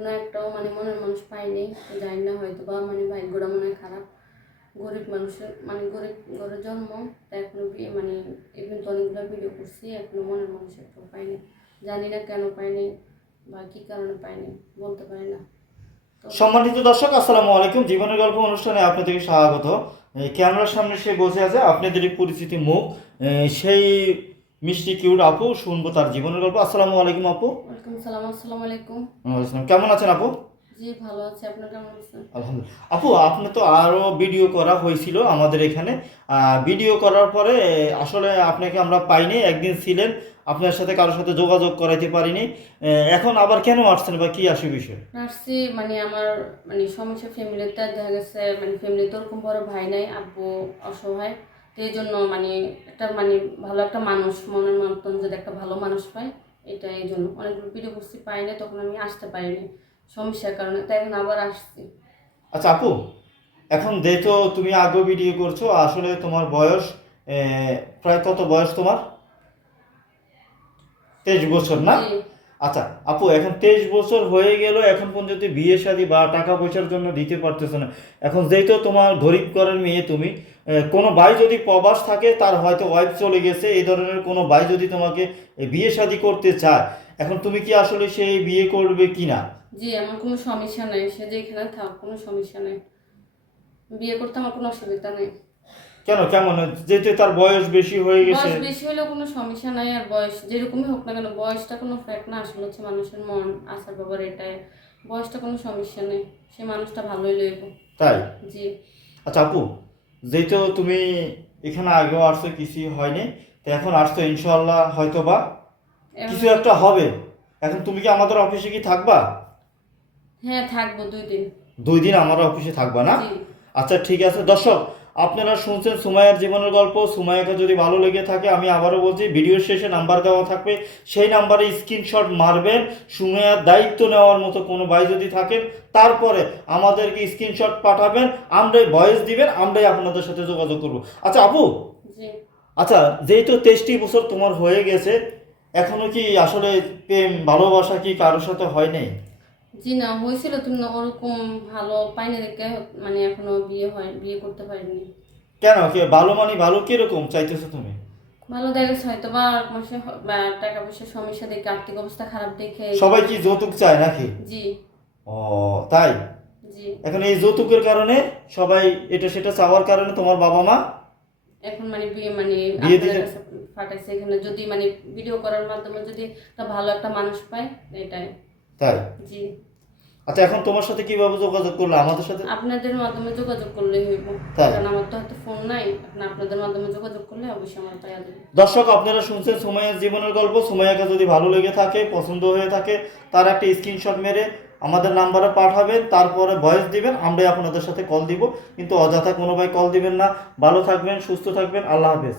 এখনও একটাও মানে মনের মানুষ পাইনি জানি না হয়তো বা মানে ভাগ্যটা মনে খারাপ। গরিব মানুষের মানে গরিব ঘরে জন্ম, তা বিয়ে মানে ইভেন তো অনেকগুলো ভিডিও করছি, এখনও মনের মানুষ একটাও পাইনি জানি না কেন পাইনি বা কী কারণে পাইনি বলতে পারি না। সম্মানিত দর্শক, আসসালামু আলাইকুম। জীবনের গল্প অনুষ্ঠানে আপনাদেরকে স্বাগত। ক্যামেরার সামনে সে বসে আছে, আপনাদেরই পরিচিতি মুখ। সেই মিষ্টি কিউট আপু শুনব তার জীবনের গল্প। আসসালামু আলাইকুম আপু। ওয়ালাইকুম সালাম আসসালামু আলাইকুম। কেমন আছেন আপু? জি ভালো আছি। আপনার কেমন আছেন? আলহামদুলিল্লাহ। আপু আপনি তো আরও ভিডিও করা হয়েছিল আমাদের এখানে। ভিডিও করার পরে আসলে আপনাকে আমরা পাইনি একদিন ছিলেন। আপনার সাথে কারোর সাথে যোগাযোগ করাইতে পারিনি। এখন আবার কেন আসছেন বা কি আসে বিষয়? নার্সি মানে আমার মানে সমস্যা ফ্যামিলিতে দেখা গেছে মানে ফ্যামিলিতে ওরকম বড় ভাই নাই আব্বু অসহায়। তো এই জন্য মানে একটা মানে ভালো একটা মানুষ মনের মতন যদি একটা ভালো মানুষ পায় এটা এই জন্য। অনেকগুলো পিঠে করছি পাই না তখন আমি আসতে পারিনি সমস্যার কারণে। তাই এখন আবার আসছি। আচ্ছা আপু এখন যেহেতু তুমি আগেও ভিডিও করছ আসলে তোমার বয়স প্রায় কত বয়স তোমার? তেইশ বছর না? আচ্ছা আপু, এখন তেইশ বছর হয়ে গেল, এখন পর্যন্ত বিয়ে শাদী বা টাকা পয়সার জন্য দিতে পারতেছ না। এখন যেহেতু তোমার গরিব ঘরের মেয়ে তুমি কোনো ভাই যদি প্রবাস থাকে, তার হয়তো ওয়াইফ চলে গেছে, এই ধরনের কোনো ভাই যদি তোমাকে বিয়ে শাদী করতে চায়, এখন তুমি কি আসলে সেই বিয়ে করবে কি না জি, আমার কোনো সমস্যা নাই, সে যেখানে থাক, কোনো সমস্যা নেই। বিয়ে করতে আমার কোনো অসুবিধা নেই। কেন কেমন? যেহেতু তার বয়স বেশি হয়ে গেছে। বয়স বেশি হলেও কোনো সমস্যা নাই আর বয়স যেরকমই হোক না কেন বয়সটা কোনো ফ্যাক্ট না আসলে হচ্ছে মানুষের মন আসার ব্যাপার এটাই। বয়সটা কোনো সমস্যা নেই সে মানুষটা ভালোই লইব। তাই? জি। আচ্ছা আপু যেহেতু তুমি এখানে আগেও আসছো কিছুই হয়নি তো এখন আসছো ইনশাল্লাহ হয়তো বা কিছু একটা হবে। এখন তুমি কি আমাদের অফিসে কি থাকবা? হ্যাঁ থাকব দুই দিন। দুই দিন আমার অফিসে থাকবা না? আচ্ছা ঠিক আছে। দর্শক আপনারা শুনছেন সুমাইয়ার জীবনের গল্প। সুমাইয়াকে যদি ভালো লেগে থাকে আমি আবারও বলছি ভিডিওর শেষে নাম্বার দেওয়া থাকবে। সেই নাম্বারে স্ক্রিনশট মারবেন। সুমাইয়ার দায়িত্ব নেওয়ার মতো কোনো ভাই যদি থাকেন তারপরে আমাদেরকে স্ক্রিনশট পাঠাবেন। আমরাই ভয়েস দিবেন আমরাই আপনাদের সাথে যোগাযোগ করব। আচ্ছা আপু? আচ্ছা যেহেতু তেইশটি বছর তোমার হয়ে গেছে এখনও কি আসলে প্রেম ভালোবাসা কি কারোর সাথে হয় নাই? জি না হয়েছিল তুমি ওরকম ভালো পাইনি দেখে মানে এখনও বিয়ে হয় বিয়ে করতে পারিনি। কেন? কে ভালো মানে ভালো কীরকম চাইতেছো তুমি? ভালো দেখেছে হয়তো বা মাসে টাকা পয়সার সমস্যা দেখে আর্থিক অবস্থা খারাপ দেখে। সবাই কি যৌতুক চায় নাকি? জি। ও তাই? জি। এখন এই যৌতুকের কারণে সবাই এটা সেটা চাওয়ার কারণে তোমার বাবা মা এখন মানে বিয়ে মানে বিয়ে দিতে- পাঠাইছে এখানে। যদি মানে ভিডিও করার মাধ্যমে যদি একটা ভালো একটা মানুষ পায় এটাই। তাই? জি। আচ্ছা এখন তোমার সাথে কীভাবে যোগাযোগ করল? আমাদের সাথে? আপনাদের মাধ্যমে যোগাযোগ করলে হইব? কারণ আমার তো হয়তো ফোন নাই। আপনি আপনাদের মাধ্যমে যোগাযোগ করলে অবশ্যই আমার পাইয়া দেবে দর্শক আপনারা শুনছেন সুমাইয়ার জীবনের গল্প। সুমাইয়াকে যদি ভালো লেগে থাকে পছন্দ হয়ে থাকে তার একটা স্ক্রিনশট মেরে আমাদের নাম্বারে পাঠাবেন তারপরে ভয়েস দিবেন। আমরাই আপনাদের সাথে কল দিব। কিন্তু অযথা কোনো ভাই কল দিবেন না। ভালো থাকবেন সুস্থ থাকবেন। আল্লাহ হাফেজ।